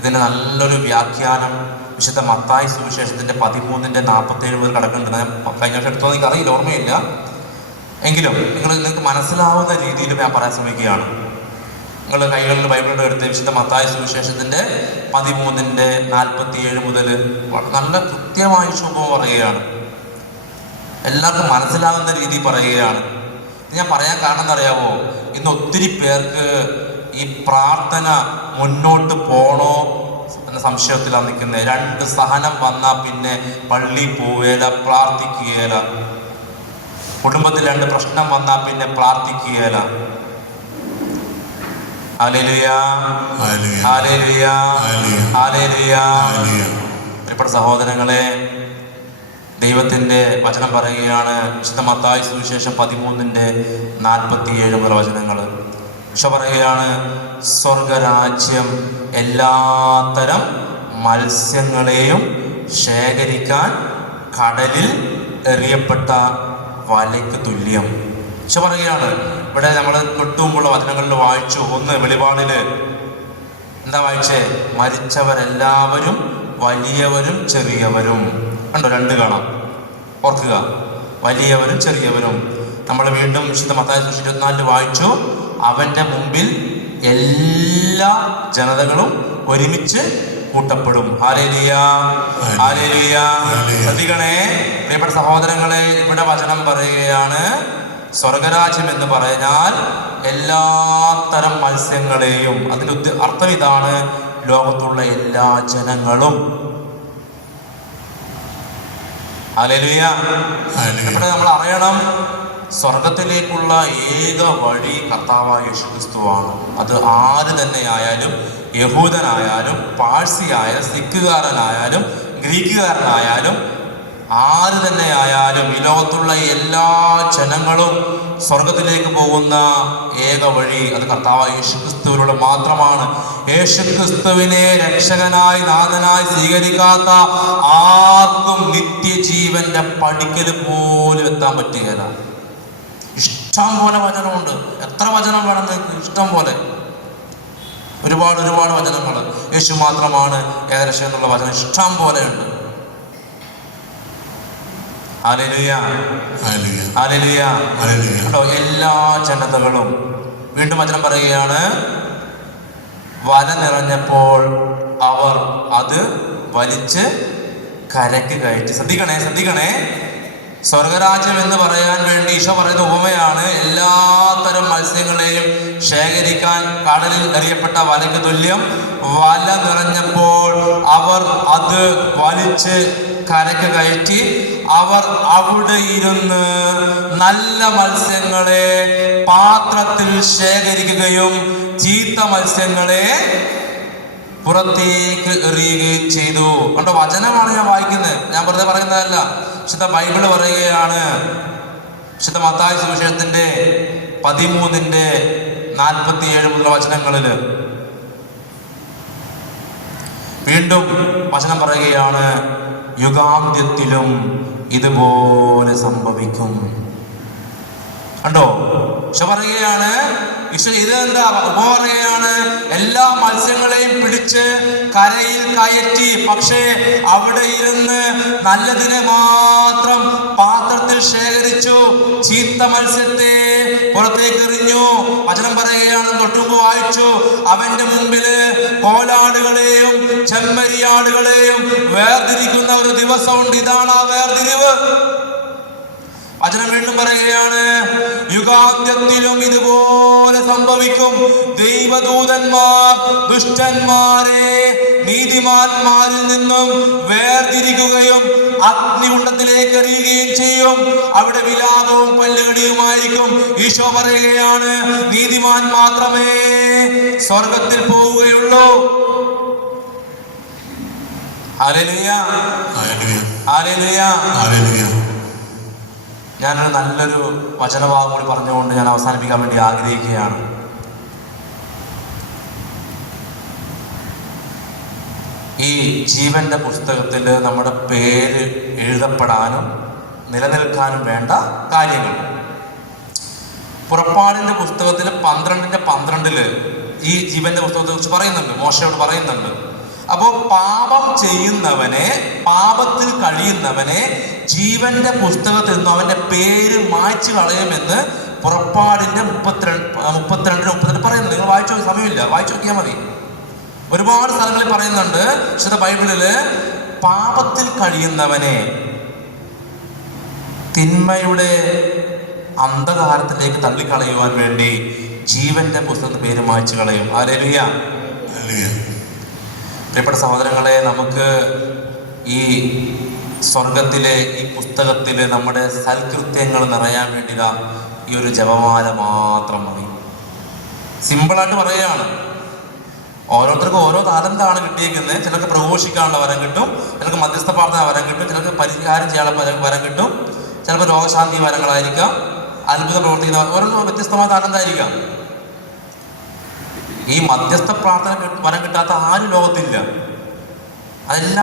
ഇതിന് നല്ലൊരു വ്യാഖ്യാനം വിശുദ്ധ മത്തായി സുവിശേഷത്തിന്റെ 13:47 മുതൽ കിടക്കുന്നുണ്ട്. ഞാൻ കഴിഞ്ഞ വർഷം എടുത്തോ എനിക്ക് അറിയില്ല, ഓർമ്മയില്ല. എങ്കിലും നിങ്ങൾക്ക് മനസ്സിലാവുന്ന രീതിയിൽ ഞാൻ പറയാൻ ശ്രമിക്കുകയാണ്. നിങ്ങൾ കൈകളിൽ ബൈബിളിൽ എടുത്ത് വിശുദ്ധ മത്തായി സുവിശേഷത്തിന്റെ 13:47 മുതൽ നല്ല കൃത്യമായ ശുഭം പറയുകയാണ്. എല്ലാവർക്കും മനസ്സിലാവുന്ന രീതി പറയുകയാണ്. ഞാൻ പറയാൻ കാരണം എന്താ അറിയാവോ? ഇന്ന് ഒത്തിരി പേർക്ക് ഈ പ്രാർത്ഥന മുന്നോട്ട് പോണോ എന്ന സംശയത്തിലാണ് നിൽക്കുന്നത്. 2 സഹനം വന്നാൽ പിന്നെ പള്ളി പോവേല, പ്രാർത്ഥിക്കുകയില്ല. കുടുംബത്തിൽ 2 പ്രശ്നം വന്നാൽ പിന്നെ പ്രാർത്ഥിക്കുകയില്ല. Hallelujah, hallelujah, hallelujah. പ്രിയപ്പെട്ട സഹോദരങ്ങളെ, ദൈവത്തിന്റെ വചനം പറയുകയാണ്. വിശുദ്ധ മത്തായി സുവിശേഷം 13:47 മുതൽ വചനങ്ങൾ പറയുകയാണ്, സ്വർഗരാജ്യം എല്ലാത്തരം മത്സ്യങ്ങളെയും ശേഖരിക്കാൻ കടലിൽ എറിയപ്പെട്ട വലയ്ക്ക് തുല്യം. പറയുകയാണ്. ഇവിടെ നമ്മൾ തൊട്ടുമുമ്പുള്ള വചനങ്ങളിൽ വായിച്ചു. ഒന്ന് വെളിപാടില് എന്താ വായിച്ചേ? മരിച്ചവരെല്ലാവരും വലിയവരും ചെറിയവരും. കണ്ടോ? 2 കാണാം, ഓർക്കുക. വലിയവരും ചെറിയവരും. നമ്മൾ വീണ്ടും വിശുദ്ധ മത്തായി 24 വായിച്ചു. അവന്റെ മുമ്പിൽ എല്ലാ ജനതകളും ഒരുമിച്ച് കൂട്ടപ്പെടും. Hallelujah, hallelujah. ശ്രദ്ധിക്കണേ പ്രിയപ്പെട്ട സഹോദരങ്ങളെ, ഇവിടെ വചനം പറയുകയാണ്, സ്വർഗരാജ്യം എന്ന് പറഞ്ഞാൽ എല്ലാത്തരം മത്സ്യങ്ങളെയും, അതിന്റെ അർത്ഥം ഇതാണ്, ലോകത്തുള്ള എല്ലാ ജനങ്ങളും. ഹല്ലേലൂയ. ഇവിടെ നമ്മൾ അറിയണം, സ്വർഗത്തിലേക്കുള്ള ഏക വഴി കർത്താവായ യേശുക്രിസ്തുവാണ്. അത് ആര് തന്നെ ആയാലും, യഹൂദനായാലും, പാഴ്സിയായാലും, സിഖുകാരനായാലും, ഗ്രീക്കുകാരനായാലും, ആര് തന്നെ ആയാലും, ഈ ലോകത്തുള്ള എല്ലാ ജനങ്ങളും സ്വർഗത്തിലേക്ക് പോകുന്ന ഏക വഴി അത് കർത്താവായ യേശുക്രിസ്തുവിലൂടെ മാത്രമാണ്. യേശുക്രിസ്തുവിനെ രക്ഷകനായി, നാഥനായി സ്വീകരിക്കാത്ത ആർക്കും നിത്യജീവന്റെ പടിക്കൽ പോലും എത്താൻ പറ്റുകയില്ല. ഇഷ്ടം പോലെ വചനമുണ്ട്. എത്ര വചനം വേണം നിങ്ങൾക്ക്? ഇഷ്ടം പോലെ, ഒരുപാട് വചനങ്ങൾ. യേശു മാത്രമാണ് ഏകരക്ഷ എന്നുള്ള വചനം ഇഷ്ടം പോലെ ഉണ്ട്. Hallelujah, hallelujah. കേട്ടോ? എല്ലാ ജനതകളും. വീണ്ടും വചനം പറയുകയാണ്, വല നിറഞ്ഞപ്പോൾ അവർ അത് വലിച്ച് കരയ്ക്ക് കയറ്റി. ശ്രദ്ധിക്കണേ. സ്വർഗരാജ്യം എന്ന് പറയാൻ വേണ്ടി ഈശോ പറയുന്ന ഉപമയാണ്, എല്ലാത്തരം മത്സ്യങ്ങളെയും ശേഖരിക്കാൻ കടലിൽ എറിയപ്പെട്ട വലയ്ക്ക് തുല്യം. വല നിറഞ്ഞപ്പോൾ അവർ അത് വലിച്ച് കരയ്ക്ക് കയറ്റി. അവർ അവിടെ ഇരുന്ന് നല്ല മത്സ്യങ്ങളെ പാത്രത്തിൽ ശേഖരിക്കുകയും ചീത്ത മത്സ്യങ്ങളെ പുറത്തേക്ക് എറിയുകയും ചെയ്തു. കണ്ടോ? വചനമാണ് ഞാൻ വായിക്കുന്നത്, ഞാൻ വെറുതെ പറയുന്നതല്ല. വിശുദ്ധ ബൈബിള് പറയുകയാണ്. വിശുദ്ധ മത്തായി സുവിശേഷത്തിന്റെ 13:47 മുതലുള്ള വചനങ്ങളില് വീണ്ടും വചനം പറയുകയാണ്, യുഗാന്ത്യത്തിലും ഇതുപോലെ സംഭവിക്കും. കണ്ടോ? പറയുകയാണ്, ഇതെന്താ പറയുകയാണ്, എല്ലാ മത്സ്യങ്ങളെയും പിടിച്ച് കരയിൽ കയറ്റി. പക്ഷേ അവിടെ ഇരുന്ന് നല്ലതിനെ മാത്രം പാത്രത്തിൽ ശേഖരിച്ചു, ചീത്ത മത്സ്യത്തെ പുറത്തേക്ക് എറിഞ്ഞു. വചനം പറയുകയാണ്, തൊട്ടുമുമ്പ് വായിച്ചു, അവന്റെ മുമ്പില് കോലാടുകളെയും ചെമ്മരിയാടുകളെയും വേർതിരിക്കുന്ന ഒരു ദിവസമുണ്ട്. ഇതാണ് ആ വേർതിരിവ്. വചനം വീണ്ടും പറയുകയാണ്, യുഗാന്ത്യത്തിലും ഇതുപോലെ സംഭവിക്കും. ദൈവദൂതന്മാർ ദുഷ്ടന്മാരെ നീതിമാന്മാരിൽ നിന്നും വേർതിരിക്കുകയും അഗ്നികുണ്ഡത്തിലേക്ക് എറിയുകയും ചെയ്യും. അവിടെ വിലാപവും പല്ലുകടിയുമായിരിക്കും. ഈശോ പറയുകയാണ്, നീതിമാൻ മാത്രമേ സ്വർഗത്തിൽ പോവുകയുള്ളൂ. Hallelujah, hallelujah, hallelujah. ഞാനൊരു നല്ലൊരു വചനഭാഗം കൂടി പറഞ്ഞുകൊണ്ട് ഞാൻ അവസാനിപ്പിക്കാൻ വേണ്ടി ആഗ്രഹിക്കുകയാണ്. ഈ ജീവന്റെ പുസ്തകത്തിൽ നമ്മുടെ പേര് എഴുതപ്പെടാനും നിലനിൽക്കാനും വേണ്ട കാര്യങ്ങൾ പുറപ്പാടിന്റെ പുസ്തകത്തിൽ 12:12 ഈ ജീവന്റെ പുസ്തകത്തെ കുറിച്ച് പറയുന്നുണ്ട്. മോശയോട് പറയുന്നുണ്ട്, അപ്പോൾ പാപം ചെയ്യുന്നവനെ, പാപത്തിൽ കഴിയുന്നവനെ ജീവന്റെ പുസ്തകത്തിൽ നിന്നും അവന്റെ പേര് മായ്ച്ചു കളയുമെന്ന് പുറപ്പാടിന്റെ 32 പറയുന്നുണ്ട്. നിങ്ങൾ വായിച്ചു നോക്കി, സമയമില്ല, വായിച്ചു നോക്കിയാൽ മതി. ഒരുപാട് സ്ഥലങ്ങളിൽ പറയുന്നുണ്ട് വിശുദ്ധ ബൈബിളില്. പാപത്തിൽ കഴിയുന്നവനെ തിന്മയുടെ അന്ധകാരത്തിലേക്ക് തള്ളിക്കളയുവാൻ വേണ്ടി ജീവന്റെ പുസ്തകത്തിൽ പേര് മായ്ച്ചു കളയും. ഹല്ലേലൂയ. പ്രിയപ്പെട്ട സഹോദരങ്ങളെ, നമുക്ക് ഈ സ്വർഗത്തിലെ ഈ പുസ്തകത്തില് നമ്മുടെ സൽകൃത്യങ്ങൾ നിറയാൻ വേണ്ടി ഈ ഒരു ജപമാല മാത്രം മതി. സിമ്പിളായിട്ട് പറയുകയാണ്. ഓരോരുത്തർക്കും ഓരോ താലന്താണ് കിട്ടിയിരിക്കുന്നത്. ചിലർക്ക് പ്രഘോഷിക്കാനുള്ള വരം കിട്ടും, ചിലർക്ക് മധ്യസ്ഥ പ്രാർത്ഥന വരം കിട്ടും, ചിലർക്ക് പരിഹാരം ചെയ്യാനുള്ള വരം കിട്ടും, ചിലപ്പോൾ രോഗശാന്തി വരങ്ങളായിരിക്കാം, അത്ഭുതം പ്രവർത്തിക്കുന്ന ഓരോ വ്യത്യസ്തമായ താലന്തായിരിക്കാം. ഈ മധ്യസ്ഥ പ്രാർത്ഥന വരം കിട്ടാത്ത ആരും ലോകത്തില്ല. അതെല്ലാം